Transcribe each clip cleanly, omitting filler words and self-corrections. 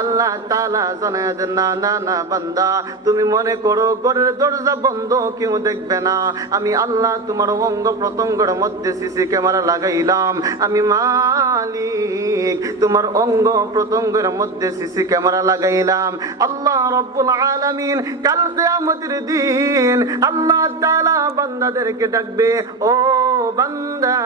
আল্লাহ তাআলা জানায় দেন, না না না বান্দা, তুমি মনে করো ঘরের দরজা বন্ধ, কেউ দেখবে না। আমি আল্লাহ তোমার অঙ্গ প্রত্যঙ্গের মধ্যে সিসি ক্যামেরা লাগাইলাম। আমি মালিক তোমার অঙ্গ প্রত্যঙ্গের মধ্যে সিসি ক্যামেরা লাগাইলাম। আল্লাহ রব্বুল আলামিন কাল কিয়ামতের দিন আল্লাহ তাআলা বান্দাদেরকে ডাকবে, ও বান্দা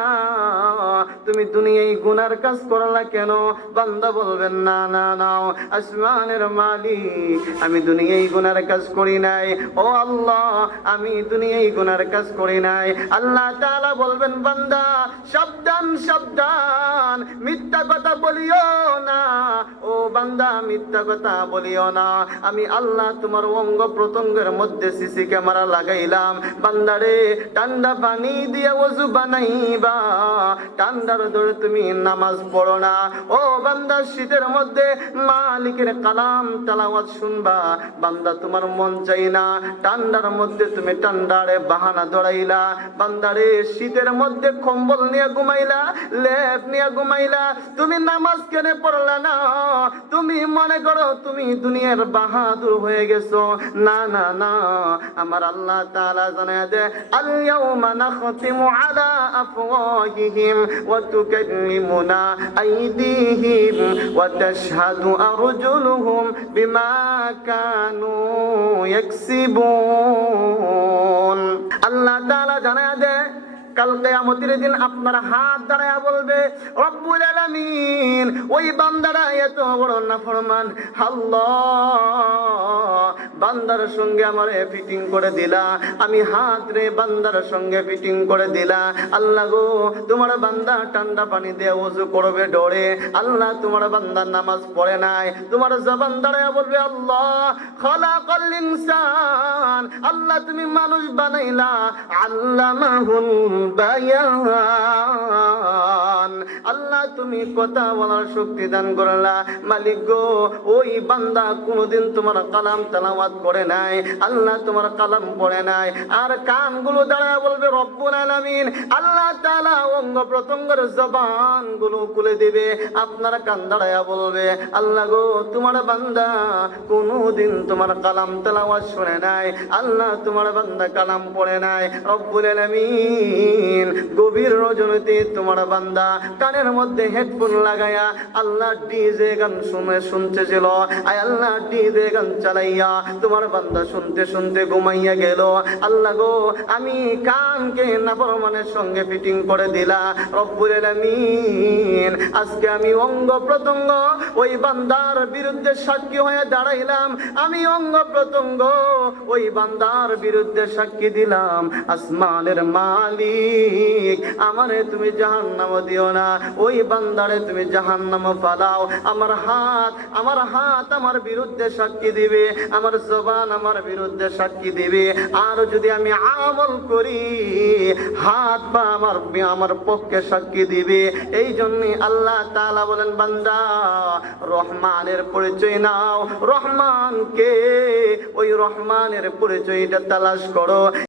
তুমি দুনিয়ায় গুনার কাজ করলা কেন? বান্দা বলবেন, না না না আসমানের মালিক, আমি দুনিয়ায় গুনার কাজ করি নাই। ও আল্লাহ, আমি দুনিয়ায় গুনার কাজ করি নাই। আল্লাহ তাআলা বলবেন, বান্দা সাবধান সাবধান, মিথ্যা কথা বলিও না। ও বান্দা মিথ্যা কথা বলিও না। আমি আল্লাহ তোমার অঙ্গ প্রত্যঙ্গের মধ্যে সিসি ক্যামেরা লাগাইলাম। বান্দারে ঠান্ডা পানি দিয়ে ওযু বানাইবা, ঠান্ডার ধরে তুমি নামাজ পড়ো না। ও বান্দা শীতের মধ্যে মালিকের কালাম তেলাওয়াত শুনবা। বান্দা তোমার মন চাই না, ঠান্ডার মধ্যে তুমি ঠান্ডারে বাহানা দৌড়াইলা। বান্দারে শীতের মধ্যে কম্বল নিয়ে ঘুমাইলা, লেপ নিয়ে ঘুমাইলা, তুমি নামাজ কেন পড়লা না? তুমি মনে করো তুমি দুনিয়ার বাহাদুর হয়ে গেছো। না না না, আমার আল্লাহ তাআলা জানায় দে, আল ইয়াউমা নাখতিমু আলা আফওয়াহিহিম ওয়া তুকাল্লিমুনা আইদিহিম ওয়া তাশহাদু আরজুলুহুম বিমা কানু ইয়াকসিবুন। আল্লাহ তাআলা জানায় দে, কাল কিয়ামতের দিন আপনার হাত দাঁড়ায়া বলবে, রব্বুল আলামিন ওই বান্দারা এত বড় নাফরমান, আল্লাহ বান্দার সঙ্গে আমারে ফিটিং করে দিলা, আমি হাত রে বান্দার সঙ্গে ফিটিং করে দিলা। আল্লাহ গো, তোমার বান্দা ঠান্ডা পানি দিয়ে ওযু করবে ডরে, আল্লাহ তোমার বান্দা নামাজ পড়ে নাই। তোমার জবান দাঁড়ায়া বলবে, আল্লাহ খালাকাল ইনসান, আল্লাহ তুমি মানুষ বানাইলা, আল্লামাহুল বায়ান, আল্লাহ তুমি কথা বলার শক্তি দান করলা। মালিক গো, ওই বান্দা কোনদিন তোমার কালাম তেলাওয়াত করে নাই, আল্লাহ তোমার কালাম পড়ে নাই। আর কানগুলো দাঁড়ায় বলবে, রব্বুল আলামিন আল্লাহ তাআলা অঙ্গ প্রত্যঙ্গের জবানগুলো খুলে দিবে। আপনার কান দাঁড়ায় বলবে, আল্লাহ গো, তোমার বান্দা কোনদিন তোমার কালাম তেলাওয়াত শুনে নাই, আল্লাহ তোমার বান্দা কালাম পড়ে নাই। রব্বুল আলামিন গভীর রজনীতে তোমার বান্দা কানের মধ্যে হেডফোন লাগায়া আল্লাহ ডিজে গান শুনতেছিল। আয় আল্লাহ ডিজে গান চালাইয়া তোমার বান্দা শুনতে শুনতে ঘুমাইয়া গেল। আল্লাহ গো, আমি কানকে নাফরমানের সঙ্গে ফিটিং করে দিলা। রব্বুল আলামিন আজকে আমি অঙ্গ প্রত্যঙ্গ ওই বান্দার বিরুদ্ধে সাক্ষী হয়ে দাঁড়াইলাম। আমি অঙ্গ প্রত্যঙ্গ ওই বান্দার বিরুদ্ধে সাক্ষী দিলাম। আসমানের মালিক আমারে তুমি জাহান্নাম দিও না, ওই বান্দারে তুমি জাহান্নাম ফালাও। আমার হাত আমার বিরুদ্ধে সাক্ষী দিবে, আমার জবান আমার বিরুদ্ধে সাক্ষী দিবে। আর যদি আমি আমল করি, হাত বা আমার পক্ষে সাক্ষী দিবে। এই জন্য আল্লাহ তাআলা বলেন, বান্দা রহমানের পরিচয় নাও। রহমান কে? ওই রহমানের পরিচয়টা তালাশ করো।